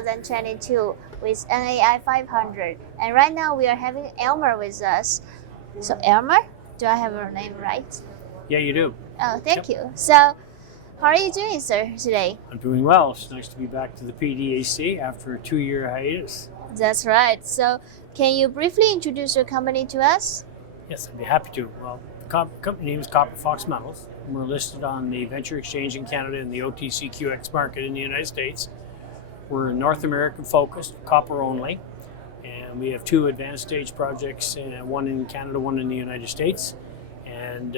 2022 with NAI 500. And right now we are having Elmer with us. So Elmer, do I have your name right? Yeah, you do. Oh, thank you. So how are you doing, sir, today? I'm doing well. It's nice to be back to the PDAC after a 2-year hiatus. That's right. So can you briefly introduce your company to us? Yes, I'd be happy to. Well, the company name is Copper Fox Metals. We're listed on the Venture Exchange in Canada and the OTCQX market in the United States. We're North American focused, copper only, and we have 2 advanced stage projects, one in Canada, one in the United States, and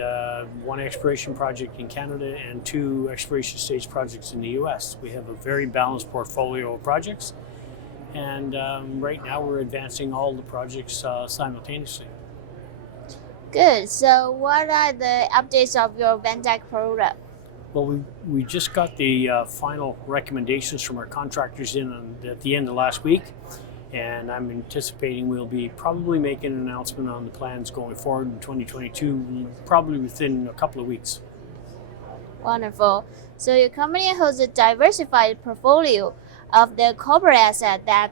1 exploration project in Canada and 2 exploration stage projects in the US. We have a very balanced portfolio of projects, and right now we're advancing all the projects simultaneously. Good. So what are the updates of your Van Dyke program? Well, we just got the final recommendations from our contractors in at the end of last week, and I'm anticipating we'll be probably making an announcement on the plans going forward in 2022, probably within a couple of weeks. Wonderful. So your company holds a diversified portfolio of the copper asset that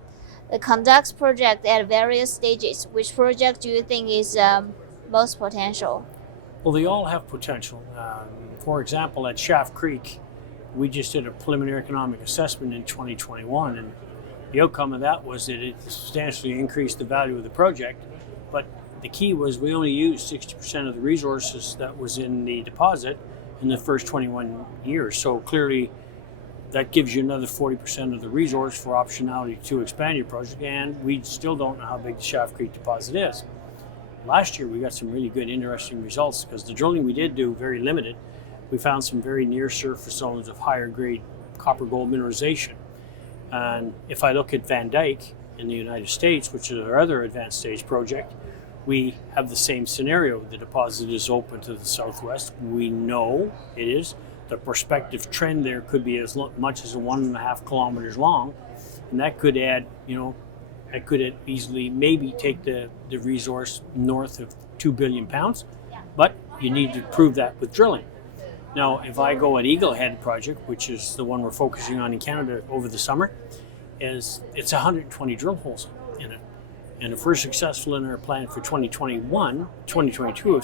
conducts projects at various stages. Which project do you think is most potential? Well, they all have potential. For example, at Schaft Creek, we just did a preliminary economic assessment in 2021, and the outcome of that was that it substantially increased the value of the project. But the key was we only used 60% of the resources that was in the deposit in the first 21 years. So clearly, that gives you another 40% of the resource for optionality to expand your project, and we still don't know how big the Schaft Creek deposit is. Last year, we got some really good, interesting results because the drilling we did do very limited. We found some very near surface zones of higher grade copper gold mineralization. And if I look at Van Dyke in the United States, which is our other advanced stage project, we have the same scenario. The deposit is open to the southwest. We know it is. The prospective trend there could be as much as 1.5 kilometers long, and that could add, that could easily maybe take the resource north of 2 billion pounds, but you need to prove that with drilling. Now, if I go at Eagle Head project, which is the one we're focusing on in Canada over the summer, it's 120 drill holes in it. And if we're successful in our plan for 2022,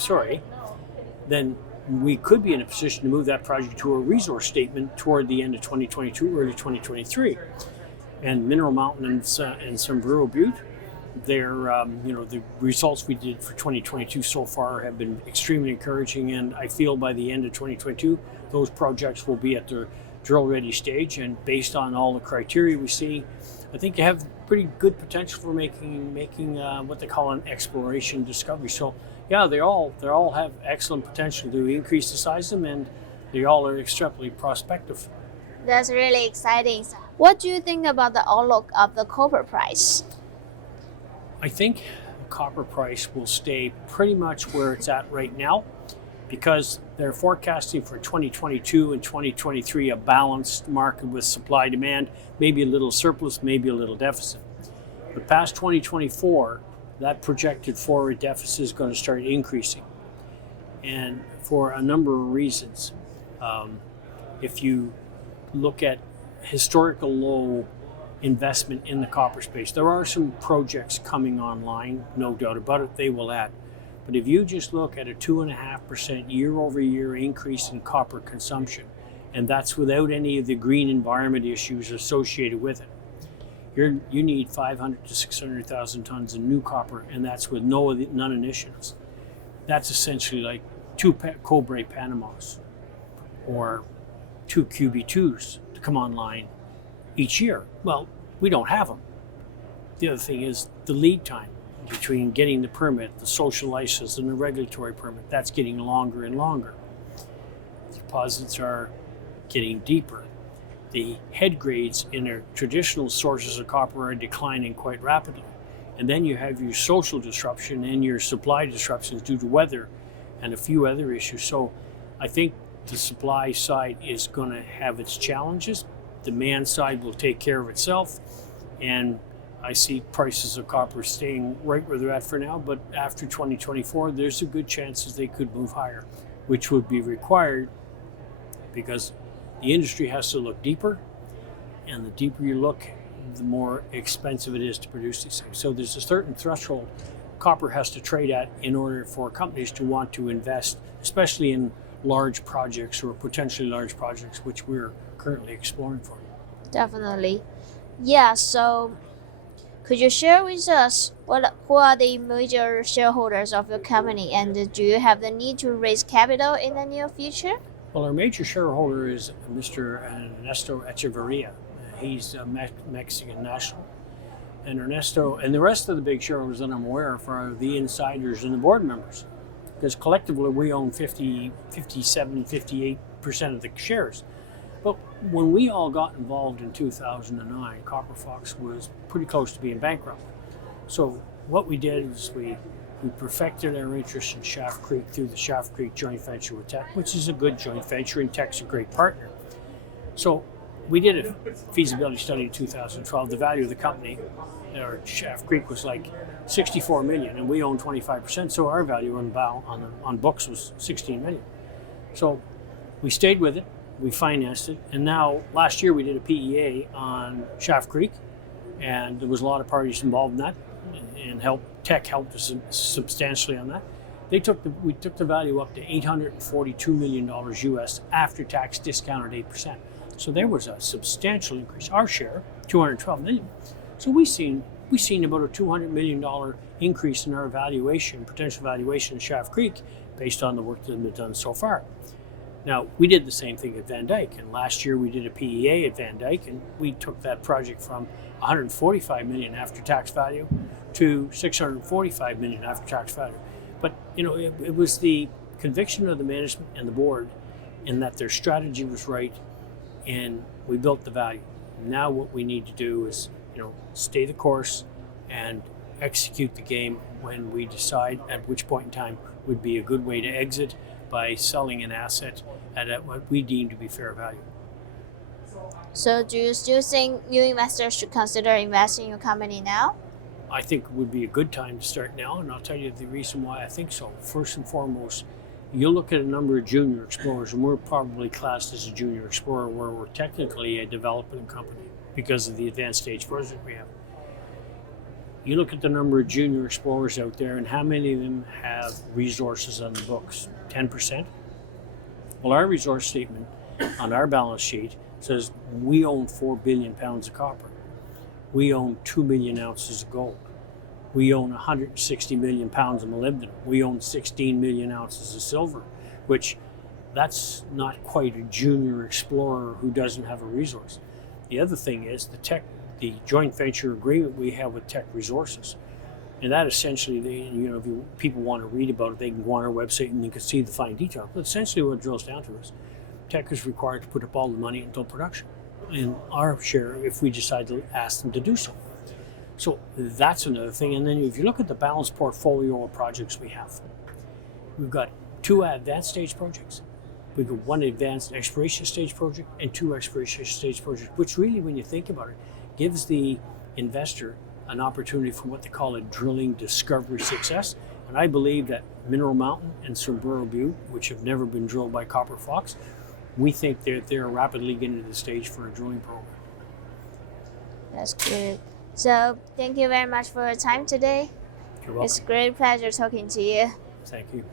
then we could be in a position to move that project to a resource statement toward the end of 2022, early 2023. And Mineral Mountain and Sombrero Butte, the results we did for 2022 so far have been extremely encouraging, and I feel by the end of 2022, those projects will be at their drill-ready stage, and based on all the criteria we see, I think they have pretty good potential for making what they call an exploration discovery. So, yeah, they all have excellent potential to increase the size of them, and they all are extremely prospective. That's really exciting. What do you think about the outlook of the copper price? I think the copper price will stay pretty much where it's at right now because they're forecasting for 2022 and 2023 a balanced market with supply demand, maybe a little surplus, maybe a little deficit. But past 2024, that projected forward deficit is going to start increasing, and for a number of reasons. If you look at historical low investment in the copper space, there are some projects coming online, no doubt about it, they will add. But if you just look at a 2.5% year-over-year increase in copper consumption, and that's without any of the green environment issues associated with it, you need 500 to 600,000 tons of new copper, and that's with none initiatives. That's essentially like 2 Cobre Panamas or 2 QB2s to come online each year. Well, we don't have them. The other thing is the lead time between getting the permit, the social license, and the regulatory permit. That's getting longer and longer. Deposits are getting deeper. The head grades in our traditional sources of copper are declining quite rapidly. And then you have your social disruption and your supply disruptions due to weather and a few other issues. So I think the supply side is going to have its challenges. Demand side will take care of itself, and I see prices of copper staying right where they're at for now, but after 2024 there's a good chance that they could move higher, which would be required because the industry has to look deeper, and the deeper you look, the more expensive it is to produce these things. So there's a certain threshold copper has to trade at in order for companies to want to invest, especially in large projects or potentially large projects, which we're currently exploring for. Definitely. Yeah, so could you share with us who are the major shareholders of your company, and do you have the need to raise capital in the near future? Well, our major shareholder is Mr. Ernesto Echeverria. He's a Mexican national. And Ernesto and the rest of the big shareholders that I'm aware of are the insiders and the board members, because collectively we own 57, 58% of the shares. But when we all got involved in 2009, Copper Fox was pretty close to being bankrupt. So what we did is we perfected our interest in Schaft Creek through the Schaft Creek joint venture with Teck, which is a good joint venture, and Teck's a great partner. So we did a feasibility study in 2012. The value of the company, or Schaft Creek, was like $64 million, and we own 25%. So our value on books was $16 million. So we stayed with it, we financed it, and now last year we did a PEA on Schaft Creek, and there was a lot of parties involved in that, and Teck helped us substantially on that. We took the value up to $842 million US after tax, discounted 8%. So there was a substantial increase. Our share, $212 million. So we seen about a $200 million increase in our valuation, potential valuation in Schaft Creek, based on the work that has been done so far. Now, we did the same thing at Van Dyke, and last year we did a PEA at Van Dyke, and we took that project from $145 million after tax value to $645 million after tax value. But it was the conviction of the management and the board in that their strategy was right, and we built the value. Now what we need to do is stay the course and execute the game when we decide at which point in time would be a good way to exit by selling an asset at what we deem to be fair value. So do you still think new investors should consider investing in your company now? I think it would be a good time to start now, and I'll tell you the reason why I think so. First and foremost, you'll look at a number of junior explorers, and we're probably classed as a junior explorer, where we're technically a development company because of the advanced stage project we have. You look at the number of junior explorers out there, and how many of them have resources on the books? 10%? Well, our resource statement on our balance sheet says we own 4 billion pounds of copper. We own 2 million ounces of gold. We own 160 million pounds of molybdenum. We own 16 million ounces of silver, which that's not quite a junior explorer who doesn't have a resource. The other thing is the joint venture agreement we have with Teck Resources. And that essentially, if people want to read about it, they can go on our website and they can see the fine detail. But essentially what it drills down to is Teck is required to put up all the money until production. And our share, if we decide to ask them to do so. So that's another thing. And then if you look at the balanced portfolio of projects we have, we've got 2 advanced stage projects. We've got 1 advanced exploration stage project and 2 exploration stage projects, which really, when you think about it, gives the investor an opportunity for what they call a drilling discovery success. And I believe that Mineral Mountain and Sombrero Butte, which have never been drilled by Copper Fox, we think they're rapidly getting to the stage for a drilling program. That's good. So thank you very much for your time today. You're welcome. It's a great pleasure talking to you. Thank you.